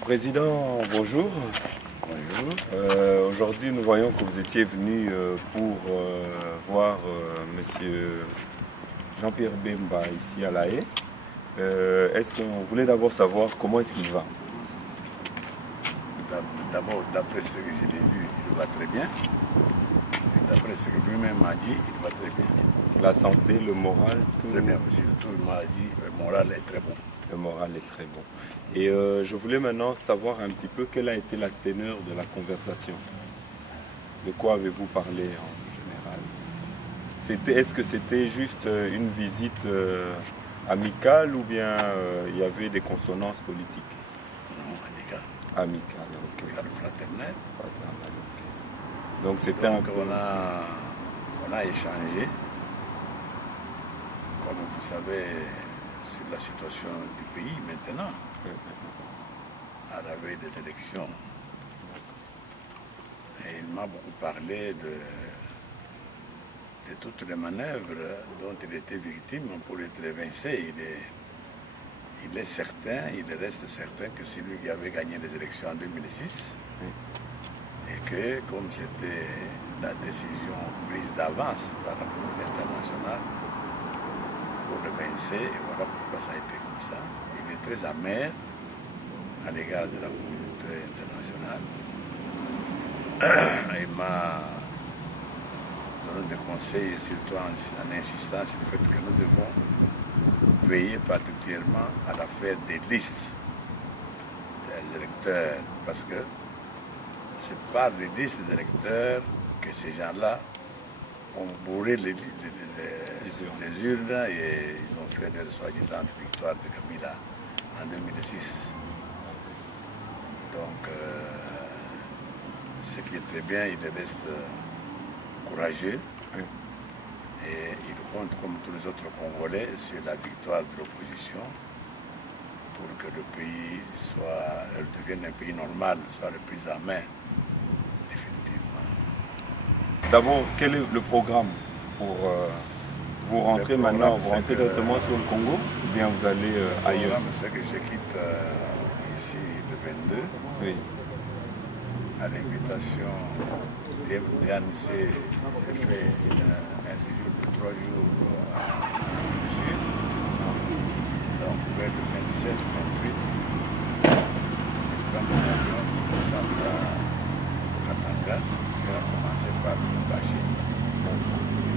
Président, bonjour. Bonjour. Aujourd'hui, nous voyons que vous étiez venu pour voir Monsieur Jean-Pierre Bemba ici à La Haye. Est-ce qu'on voulait d'abord savoir comment est-ce qu'il va? D'abord, d'après ce que je l'ai vu, il va très bien. Et d'après ce que lui-même m'a dit, il va très bien. La santé, le moral, tout? Très bien. Surtout, il m'a dit que le moral est très bon. Le moral est très bon. Et je voulais maintenant savoir un petit peu quelle a été la teneur de la conversation. De quoi avez-vous parlé en général? Est-ce que c'était juste une visite amicale ou bien il y avait des consonances politiques? Non, amicale. Amicale, ok. Amicale, fraternelle. Fraternelle, ok. Donc c'était un peu... on a échangé, comme vous savez, sur la situation du pays maintenant, à la veille des élections. Et il m'a beaucoup parlé de toutes les manœuvres dont il était victime pour être évincé. Il est certain, il reste certain que c'est lui qui avait gagné les élections en 2006 et que comme c'était la décision prise d'avance par la communauté internationale pour le évincer, et voilà pourquoi ça a été comme ça. Il est très amer à l'égard de la communauté internationale. Il m'a donné des conseils, surtout en insistant sur le fait que nous devons veiller particulièrement à l'affaire des listes des électeurs, parce que c'est par les listes des électeurs que ces gens-là ont bourré les urnes et ils ont fait leur soi-disant victoire de Kabila en 2006. Donc, ce qui est très bien, il reste courageux et il compte, comme tous les autres Congolais, sur la victoire de l'opposition pour que le pays devienne un pays normal, soit repris en main, définitivement. D'abord, quel est le programme pour vous rentrer maintenant? Vous rentrez directement sur le Congo ou bien vous allez ailleurs? Le programme, c'est que je quitte ici le 22. Oui. À l'invitation d'ANC, j'ai fait un séjour de 3 jours en Afrique du Sud. Donc vers le 27, 28, je prends mon avion pour descendre à Katanga. Je vais commencer par Lumbashi.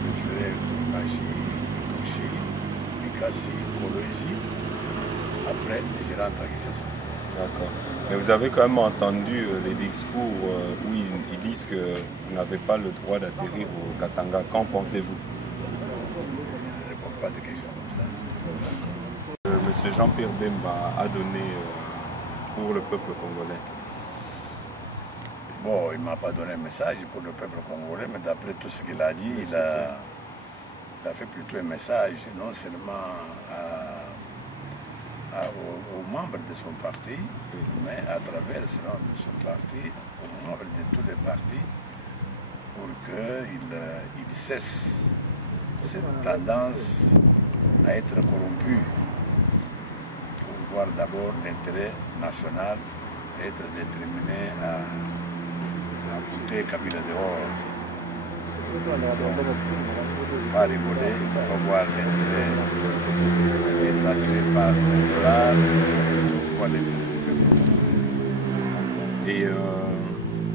Je ferai Lumbashi, Ibushi, Mikasi, Kolwezi. Après, je rentre à Kinshasa. D'accord. Mais vous avez quand même entendu les discours où ils disent que vous n'avez pas le droit d'atterrir au Katanga. Qu'en pensez-vous? Je ne réponds pas à des questions comme ça. Monsieur Jean-Pierre Bemba a donné pour le peuple congolais. Bon, il ne m'a pas donné un message pour le peuple congolais, mais d'après tout ce qu'il a dit, il a fait plutôt un message, non seulement aux membres de son parti, mais à travers son parti, aux membres de tous les partis, pour qu'ils cessent cette tendance à être corrompu, pour voir d'abord l'intérêt national, être déterminé à bouter Kabila dehors. Pas rigoler, il faut voir l'intérêt être attiré par le dollar, voir Et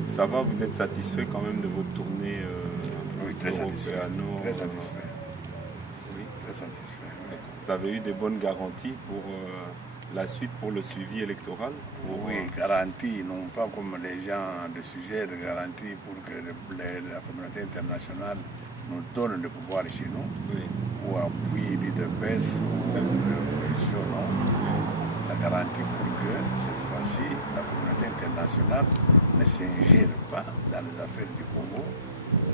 ça va, vous êtes satisfait quand même de votre tournée oui, très satisfait. Très satisfait. Oui. Très satisfait. Oui. Vous avez eu des bonnes garanties pour la suite, pour le suivi électoral? Oui, garanties, non pas comme les gens de sujet, de garanties pour que la communauté internationale nous donne le pouvoir chez nous, oui. Ou appuie l'UDPS ou l'opposition, non. Oui. La garantie pour que cette fois-ci, la communauté internationale ne s'ingère pas dans les affaires du Congo,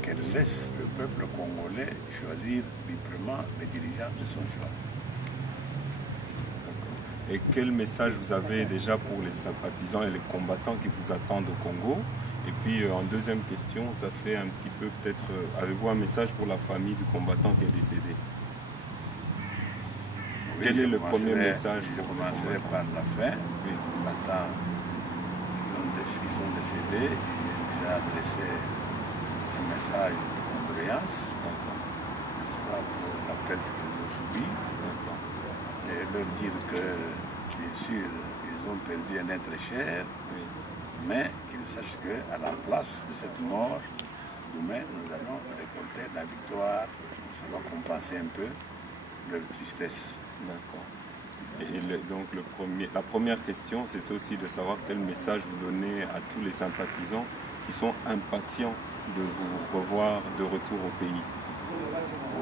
qu'elle laisse le peuple congolais choisir librement les dirigeants de son choix. Et quel message vous avez déjà pour les sympathisants et les combattants qui vous attendent au Congo? Et puis en deuxième question, ça serait un petit peu peut-être, avez-vous un message pour la famille du combattant qui est décédé? Oui, quel est le premier message? Je commencerai par la fin. Oui. Les combattants qui sont décédés, j'ai déjà adressé un message de condoléances, n'est-ce pas, pour la perte qu'ils ont subie. Et leur dire que, bien sûr, ils ont perdu un être cher, oui, mais qu'ils sachent qu'à la place de cette mort, demain, nous allons récolter la victoire. Ça va compenser un peu leur tristesse. D'accord. Et donc la première question, c'est aussi de savoir quel message vous donnez à tous les sympathisants qui sont impatients de vous revoir de retour au pays.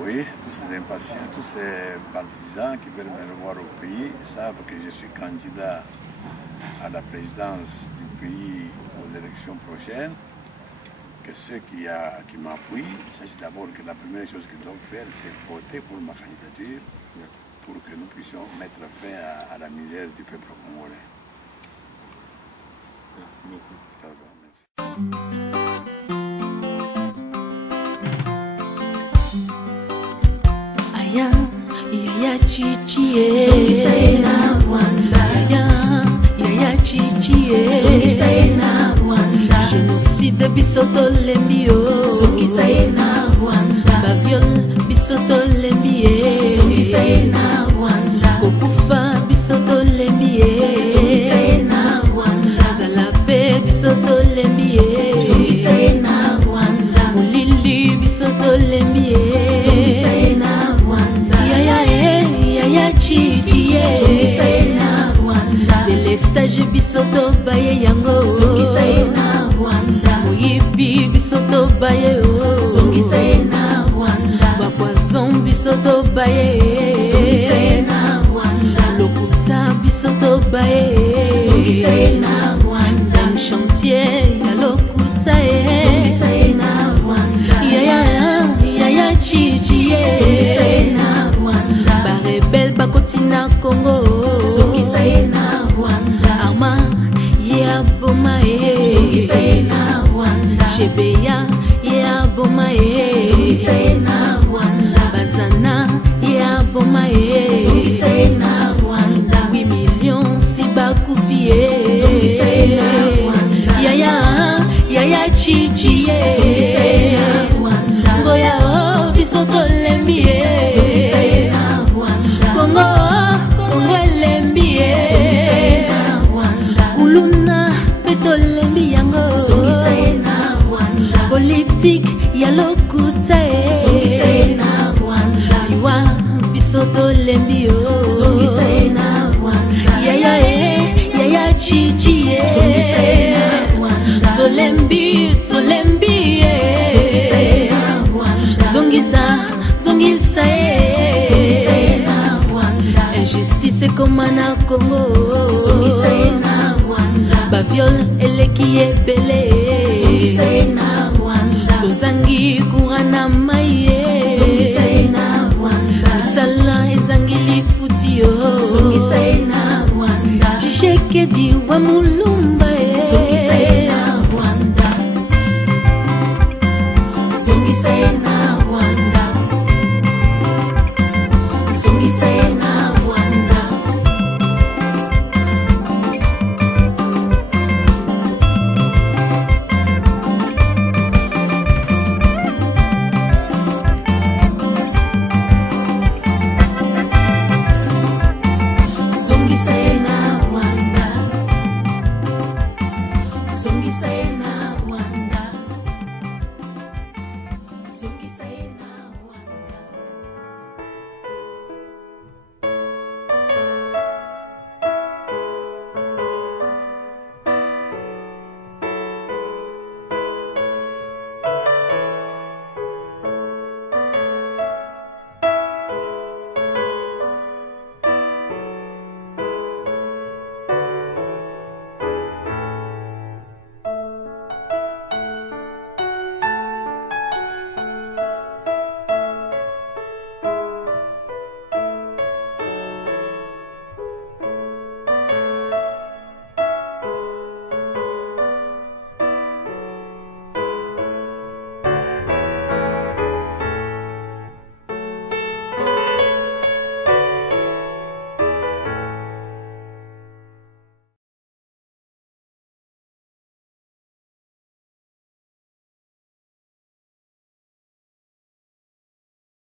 Oui, tous ces impatients, tous ces partisans qui veulent me revoir au pays savent que je suis candidat à la présidence du pays aux élections prochaines, que ceux qui m'appuient, il s'agit d'abord que la première chose qu'ils doivent faire, c'est voter pour ma candidature pour que nous puissions mettre fin à la misère du peuple congolais. Merci beaucoup. Aya, yaya chichie, zongisaina Rwanda. Yaya chichie, zongisaina Rwanda. Génocide bisoto lembio, zongisaina Rwanda. Baviol bisoto lembie, zongisaina Rwanda. Kokufa bisoto lembie, zongisaina Rwanda. Zalape bisoto lembie, zongisaina Rwanda. Mulili bisoto lembie, zongisaina Rwanda. Yaya chichie, zongisaina Rwanda. Delestage bisoto baye yango, zongisaina Rwanda. Muyibi bisoto baye o, zongisaina Rwanda. Bakwazon bisoto baye, zongisaina Rwanda. Lokuta bisoto baye, zongisaina Rwanda. Zem chantier ya lokuta zongisaina Rwanda. Yaya chichie, zongisaina Rwanda. Barebel bakotina Congo, zongisaina Rwanda. Arma ya boma zongisaina Rwanda. Shebeya ya boma zongisaina Rwanda. Bazana ya boma zongisaina Rwanda. 8 millions si bakufie, zongisaina Rwanda. Yaya chichie, zongisaina Rwanda. Ngoya o bisoto lembie, zongisaina Rwanda. Congo lembie, zongisaina Rwanda. Kuluna peto lembi yango, zongisaina Rwanda. Politique ya lokuta zongisaina Rwanda. Iwa bisoto lembi o, zongisaina Rwanda. Yaya chichie, zongisaina Rwanda. Tolembi zongisaina Rwanda. Zongisa zongisaina Rwanda. Injustice koma na Congo, zongisaina Rwanda. Baviol eleki ebele, zongisaina Rwanda. Tozangi kurana